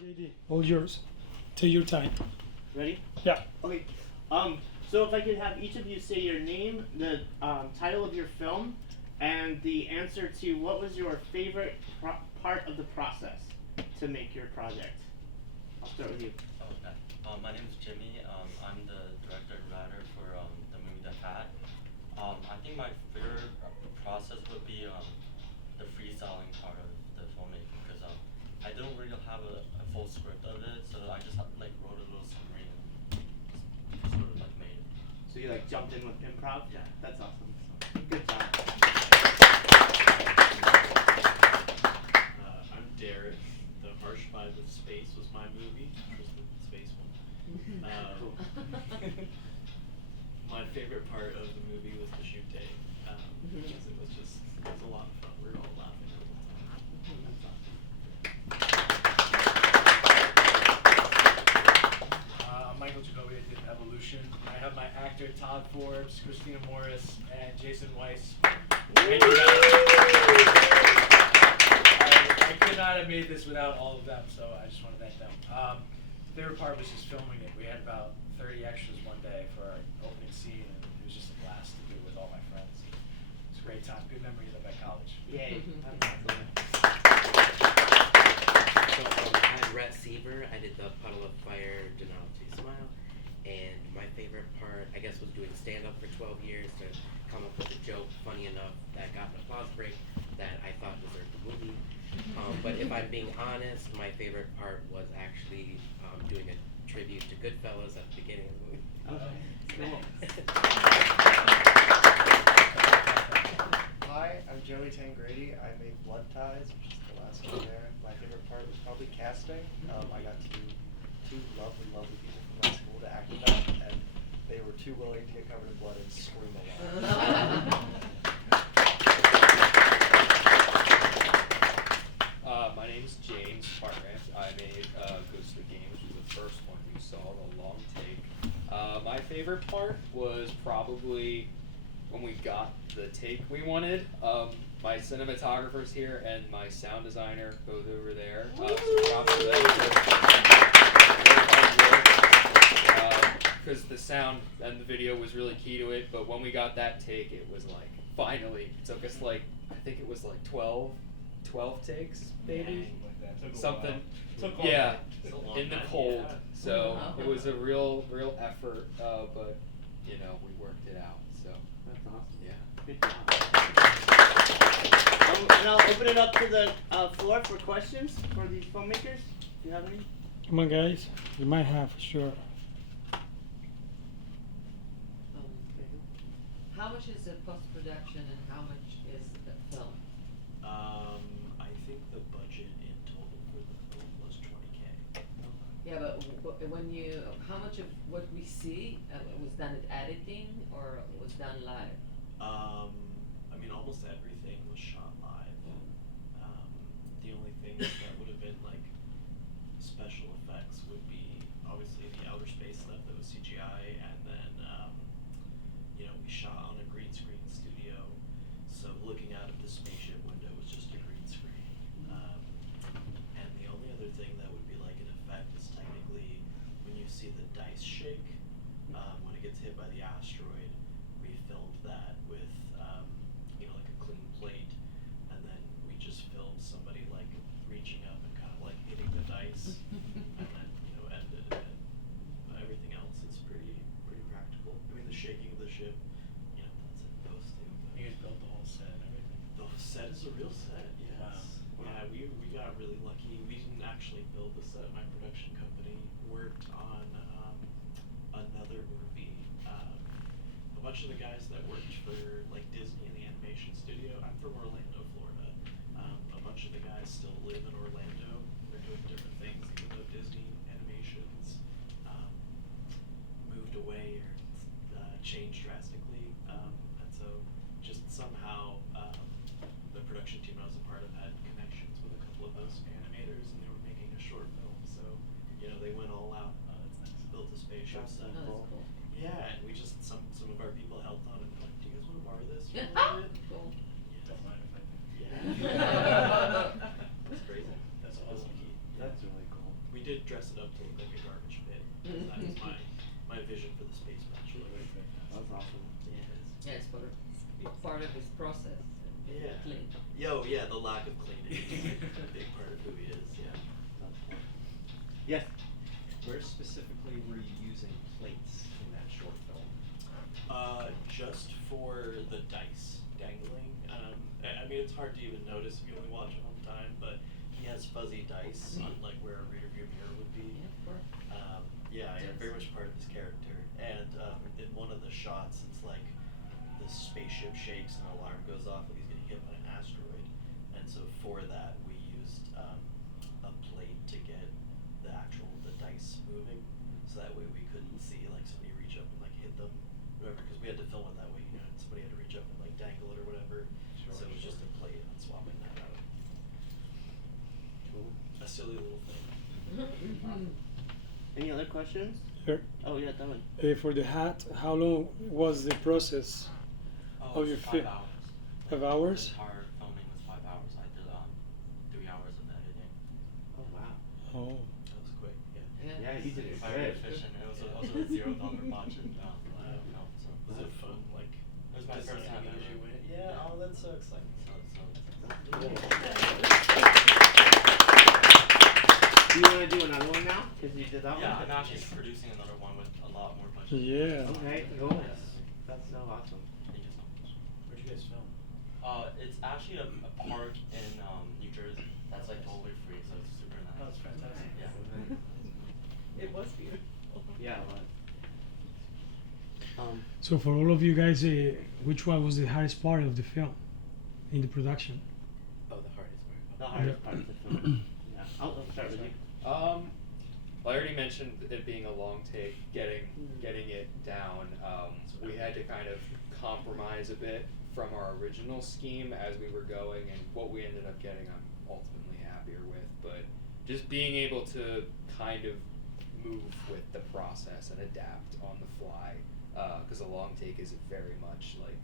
JD, all yours. Take your time. Ready? Yeah. Okay. So if I could have each of you say your name, the title of your film, and the answer to what was your favorite part of the process to make your project. I'll start with you. Okay. My name is Jimmy. I'm the director and writer for the movie The Hat. I think my favorite process would be the freestyling part of the filmmaking, because I don't really have a full script of it, so I just wrote a little summary and just sort of made it. So you jumped in with improv? Yeah. That's awesome. So, good job. I'm Derek. The Harsh Vibe of Space was my movie, which was the space one. Cool. My favorite part of the movie was the shoot day, because it was a lot of fun. We were all laughing the whole time. That's awesome. I'm Michael Jacoby. I did Evolution. I have my actor Todd Forbes, Christina Morris, and Jason Weiss. Thank you guys. I could not have made this without all of them, so I just want to thank them. The favorite part was just filming it. We had about 30 extras one day for our opening scene, and it was just a blast to do with all my friends. It was a great time. Good memories of my college. Yay. So I'm Rhett Seaver. I did the Puddle of Fire, Do Not Say Smile. And my favorite part, I guess, was doing stand-up for 12 years to come up with a joke funny enough that got an applause break that I thought deserved the movie. But if I'm being honest, my favorite part was actually doing a tribute to Goodfellas at the beginning of the movie. Cool. Hi, I'm Joey Tangrady. I made Blood Ties, which is the last one there. My favorite part was probably casting. I got two lovely, lovely people from my school to act with that, and they were too willing to get covered in blood and scream a lot. My name's James Farnett. I made Ghost of the Game, which was the first one you saw, the long take. My favorite part was probably when we got the take we wanted. My cinematographer's here and my sound designer both over there. So props to them for their hard work. Because the sound and the video was really key to it, but when we got that take, it was finally, it took us I think it was 12 takes, maybe? Something. Yeah, in the cold. So it was a real effort, but we worked it out. So That's awesome. yeah. Good job. And I'll open it up to the floor for questions for these filmmakers. Do you have any? Come on, guys. You might have, sure. How much is the post-production and how much is the film? I think the budget in total for the film was $20K. Yeah, but how much of what we see was done at editing or was done live? I mean, almost everything was shot live. The only thing that would have been special effects would be obviously the outer space stuff that was CGI, and then we shot on a green screen studio, so looking out of the spaceship window was just a green screen. And the only other thing that would be an effect is technically when you see the dice shake when it gets hit by the asteroid. We filmed that with a clean plate, and then we just filmed somebody reaching up and kind of hitting the dice, and then edited it. And everything else is pretty practical. I mean, the shaking of the ship, that's in post too. You guys built the whole set and everything? The set is a real set, yes. Wow. Yeah, we got really lucky. We didn't actually build the set. My production company worked on another movie. A bunch of the guys that worked for Disney and the animation studio. I'm from Orlando, Florida. A bunch of the guys still live in Orlando. They're doing different things, even though Disney animations moved away or changed drastically. And so just somehow the production team I was a part of had connections with a couple of those animators, and they were making a short film. So they went all out. Built a spaceship set. Oh, that's cool. Yeah, and we just some of our people helped on it. Do you guys want to borrow this? For a little bit? Cool. Don't mind if I do. Yeah. That's crazy. That's awesome. That's really cool. Yeah, the lack of cleaning is a big part of who he is. Yeah. Yes. Where specifically were you using plates in that short film? Just for the dice dangling. I mean, it's hard to even notice if you only watch it one time, but he has fuzzy dice on like where a rear view mirror would be. Yeah, very much part of his character. And in one of the shots, it's like the spaceship shakes and an alarm goes off and he's getting hit by an asteroid. And so for that, we used a plate to get the dice moving, so that way we couldn't see like somebody reach up and like hit them, whatever. Because we had to film it that way, somebody had to reach up and like dangle it or whatever. So it was just a plate and swapping that out. Cool. A silly little thing. Any other questions? Sure. Oh yeah, that one. For the hat, how long was the process Oh, of your it's 5 film? hours. 5 hours? The entire filming was 5 hours. I did 3 hours of editing. Oh wow. Oh. That was quick. Yeah. Yeah, you did it Very great. efficient. It was also a $0 budget. Film, so. Was it fun? Like, It was my first time designing as ever. you went? Yeah. Oh, that's so exciting. Do you want to do another one now? Because you did that Yeah, one. I'm actually producing another one with a lot more budget. Yeah. Okay, cool. That's so awesome. Thank you so much. Where'd you guys film? It's actually a park in New Jersey that's like totally free, so it's super nice. Oh, it's fantastic. Yeah. It was beautiful. Yeah, it was. So for all of you guys, which one was the hardest part of the film in the production? Oh, the hardest part. The hardest part of the film. Yeah. I'll start with you. Well, I already mentioned it being a long take, getting it down. We had to kind of compromise a bit from our original scheme as we were going, and what we ended up getting I'm ultimately happier with. But just being able to kind of move with the process and adapt on the fly, because a long take is very much like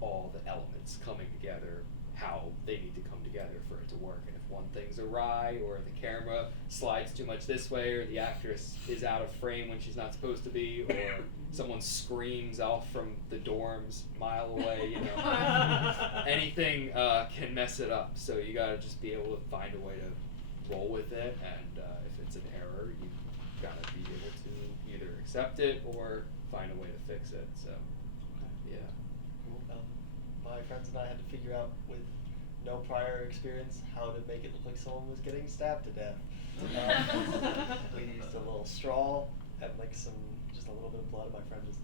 all the elements coming together, how they need to come together for it to work. And if one thing's awry, or the camera slides too much this way, or the actress is out of frame when she's not supposed to be, or someone screams off from the dorms a mile away, anything can mess it up. So you gotta just be able to find a way to roll with it, and if it's an error, you gotta be able to either accept it or find a way to fix it. So yeah. My friends and I had to figure out, with no prior experience, how to make it look like someone was getting stabbed to death. We used a little straw and like just a little bit of blood. My friend just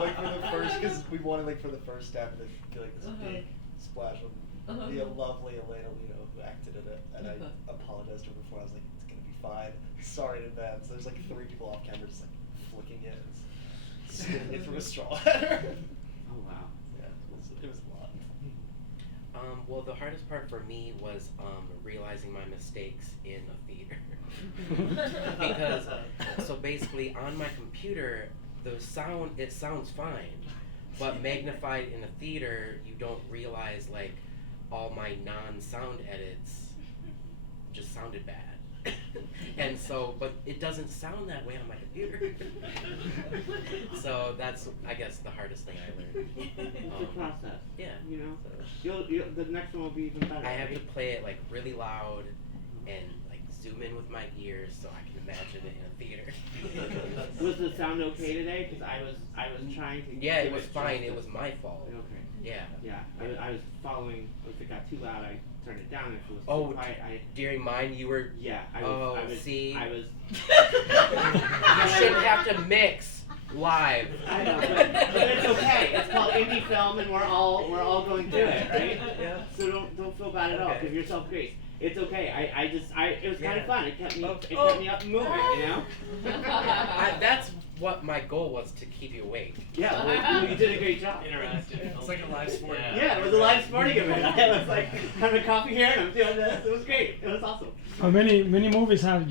like for the first, because we wanted like for the first stab to be like this big splash with the lovely Elena, who acted in it, and I apologized to her before. I was like, it's gonna be fine. Sorry in advance. There's like 3 people off camera just like flicking it. Spitting it from a straw at her. Oh wow. Yeah, it was a lot. Well, the hardest part for me was realizing my mistakes in a theater. Because, so basically on my computer, it sounds fine, but magnified in a theater, you don't realize like all my non-sound edits just sounded bad. And so, but it doesn't sound that way on my computer. So that's, I guess, the hardest thing I learned. It's a process. Yeah. You'll the next one will be even better. I have to right? play it like really loud and like zoom in with my ears so I can imagine it in a theater. Was the sound okay today? Because I was trying to. Yeah, give it was fine. It justice. was my fault. Okay. Yeah. Yeah, I was following. If it got too loud, I turned it down. If it was too Oh, quiet, during mine you were. yeah, I was. See? I was. You shouldn't have to mix live. I know, but it's okay. It's called indie film, and we're all going through it, right? Yeah. So don't feel bad at all. Okay. Give yourself grace. It's okay. it was kind of Yeah. fun. It kept me up moving, That's what my goal was, to keep you awake. Yeah, well, you did a great job. Interactive. It's like a live sport. Yeah, it was a live sporting event. I was like having a coffee here and I'm doing this. It was great. It was awesome. Many movies have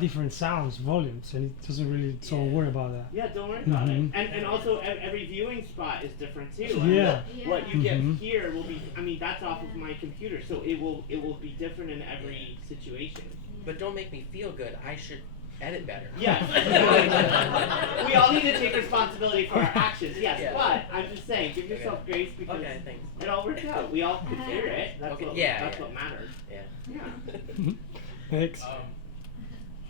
different sounds, volumes, and it doesn't really worry about that. Yeah, don't worry about Mhm. it. And also every viewing spot is different too. Yeah. What you get Mhm. here will be. I mean, that's off of my computer, so it will be different in every situation. But don't make me feel good. I should edit better. Yes. We all need to take responsibility for our actions, yes, Yeah. but I'm just saying, give yourself grace because Okay, thanks. it all worked out. We all could hear it. That's Okay, what yeah, that's yeah. what mattered. Yeah. Yeah. Thanks.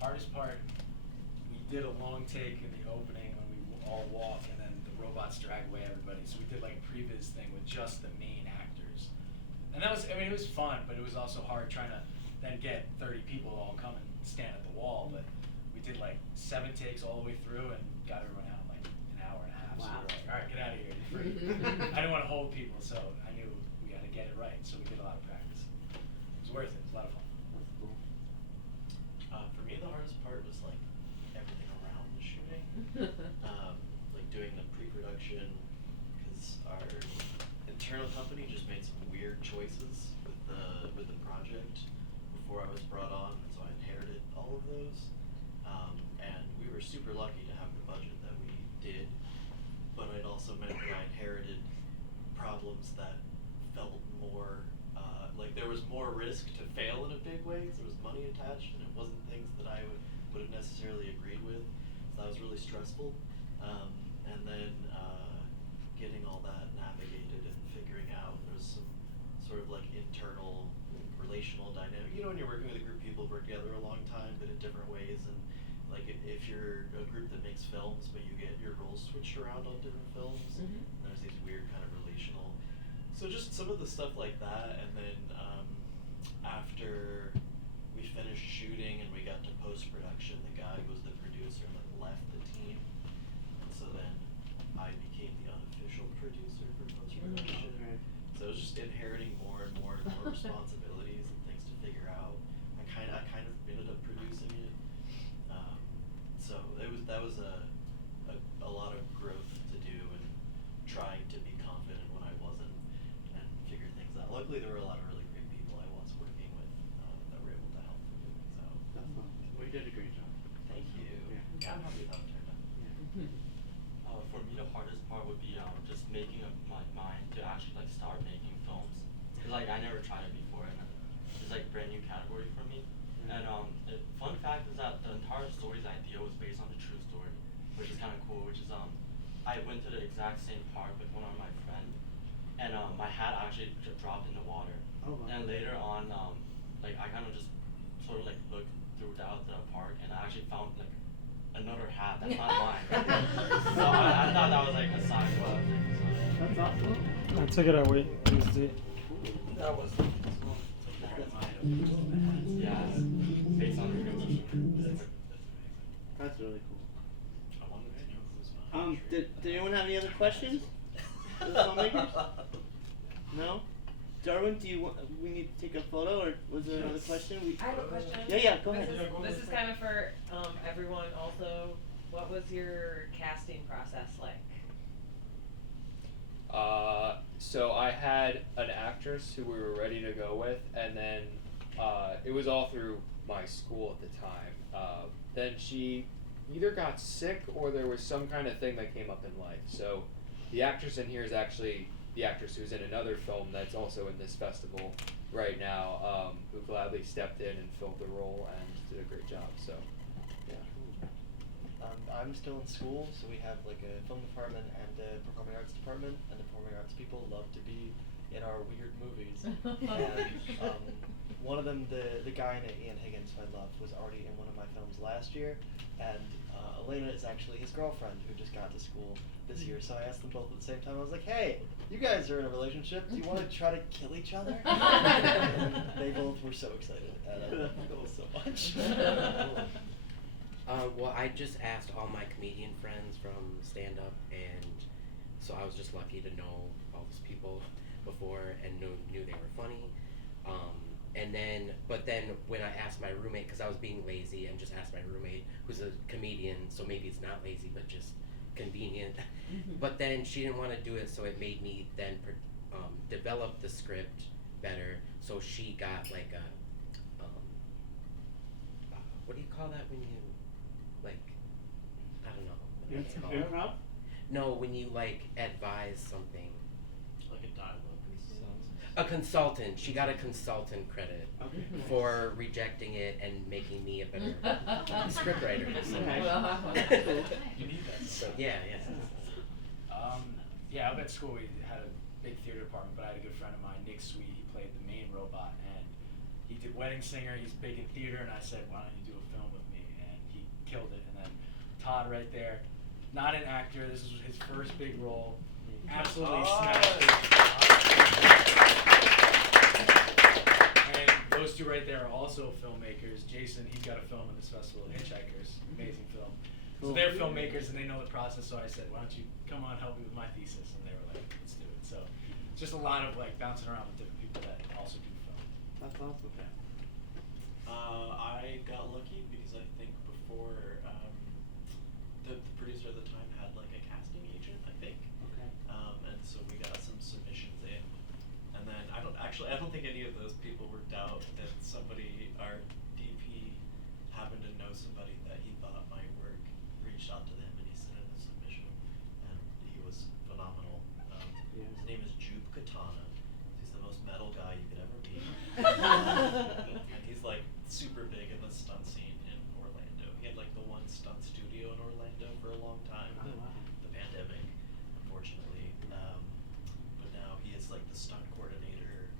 Hardest part, we did a long take in the opening when we all walk, and then the robots drag away everybody. So we did like a previs thing with just the main actors, and that was, I mean, it was fun, but it was also hard trying to then get 30 people to all come and stand at the wall. But we did like 7 takes all the way through and got everyone out in like an hour and a half. So we were like, all right, get out of here, you're free. I didn't want to hold people, so I knew we had to get it right. So we did a lot of practice. It was worth it. It was a lot of fun. For me, the hardest part was like everything around the shooting. Like doing the pre-production, because our internal company just made some weird choices with the project before I was brought on, and so I inherited all of those. And we were super lucky to have the budget that we did, but it also meant that I inherited problems that felt more like there was more risk to fail in a big way because there was money attached and it wasn't things that I would have necessarily agreed with. So that was really stressful. And then getting all that navigated and figuring out there was some sort of like internal relational dynamic. You know, when you're working with a group of people who work together a long time but in different ways, and like if you're a group that makes films but you get your roles switched around on different films, there's these weird kind of relational. So just some of the stuff like that, and then after we finished shooting and we got to post-production, the guy who was the producer like left the team, and so then I became the unofficial producer for post-production. So it was just inheriting more and more responsibilities and things to figure out. I kind of ended up producing it. So that was a lot of growth to do and trying to be confident when I wasn't and figure things out. Luckily, there were a lot of really great people I was working with that were able to help me do it. So That's fun. We did a great job. thank you. Yeah. I'm happy with how it turned out. For me, the hardest part would be just making up my mind to actually like start making films. Cause like I never tried it before, and it's like a brand new category for me. And fun fact is that the entire story's idea was based on a true story, which is kind of cool. Which is I went to the exact same park with one of my friends, and my hat actually dropped in the water. Oh, wow. And later on, like I kind of just sort of like looked throughout the park, and I actually found like another hat that's not mine. So I thought that was like a sign of That's awesome. I took it away. that was yeah, based on the That's really cool. I wanted to know who was behind the Did anyone have any other questions for the filmmakers? No? Darwin, do you want? We need to take a photo, or was there another question? I have a question. Yeah, go ahead. This is kind of for everyone also. What was your casting process like? So I had an actress who we were ready to go with, and then it was all through my school at the time. Then she either got sick or there was some kind of thing that came up in life. So the actress in here is actually the actress who's in another film that's also in this festival right now, who gladly stepped in and filled the role and did a great job. So, yeah. I'm still in school, so we have like a film department and a performing arts department, and the performing arts people love to be in our weird movies. And one of them, the guy in it, Ian Higgins, who I love, was already in one of my films last year, and Elena is actually his girlfriend who just got to school this year. So I asked them both at the same time. I was like, "Hey, you guys are in a relationship. Do you want to try to kill each other?" And they both were so excited, and I love them both so much. Well, I just asked all my comedian friends from stand-up, and so I was just lucky to know all these people before and knew they were funny. But then when I asked my roommate, because I was being lazy, and just asked my roommate, who's a comedian, so maybe it's not lazy, but just convenient. But then she didn't want to do it, so it made me then develop the script better. So she got like a, what do you call that when you, like, I don't know. What it's called. Improv? No, when you like advise something. Like a dialogue piece. A consultant. She got a consultant credit Okay. for rejecting it and making me a better scriptwriter. So, You need that. so yeah. Yeah, up at school we had a big theater department, but I had a good friend of mine, Nick Sweet. He played the main robot, and he did Wedding Singer. He's big in theater, and I said, why don't you do a film with me? And he killed it. And then Todd right there, not an actor. This is his first big role. Absolutely smashed it. And those two right there are also filmmakers. Jason, he's got a film in this festival, Hitchhikers, amazing film. So they're filmmakers and they know the process. So I said, why don't you come on, help me with my thesis? And they were like, let's do it. So just a lot of like bouncing around with different people that also do film. That's awesome. I got lucky because I think before the producer at the time had like a casting agent, I think. Okay. And so we got some submissions in, and then I don't think any of those people worked out. That somebody, our DP, happened to know somebody that he thought might work, reached out to them, and he sent in a submission, and he was phenomenal. Yeah. His name is Jube Katana. He's the most metal guy you could ever meet. And he's like super big in the stunt scene in Orlando. He had like the one stunt studio in Orlando for a long time. Oh, wow. The pandemic, unfortunately. But now he is like the stunt coordinator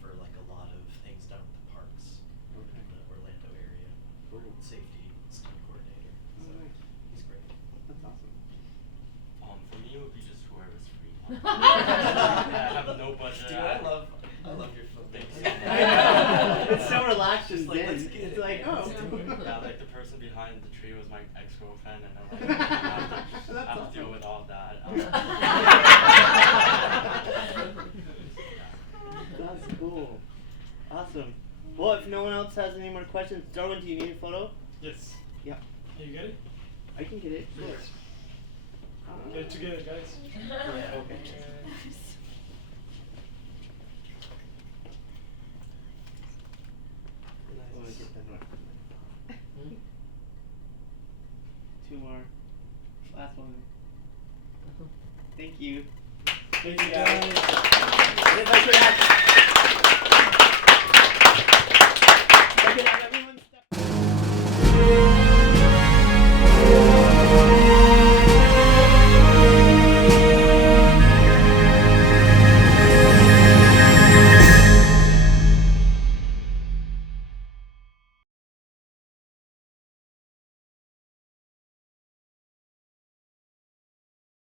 for like a lot of things down at the parks in the Orlando area. Cool. Safety stunt coordinator. So nice. he's great. That's awesome. For me, it would be just whoever's free. I have no budget. Dude, I love your film. Thanks. It's so relaxed Just and like, zen. let's get It's it, like, man. oh. Yeah, like the person behind the tree was my ex-girlfriend, and I'm like, I have to deal with all that. That's cool. Awesome. Well, if no one else has any more questions, Darwin, do you need a photo? Yes. Yeah. You get it? I can get it. Yes. Get it together, guys. Yeah, okay. I wanna get that one. Two more. Last one. Thank you. Thank you, guys.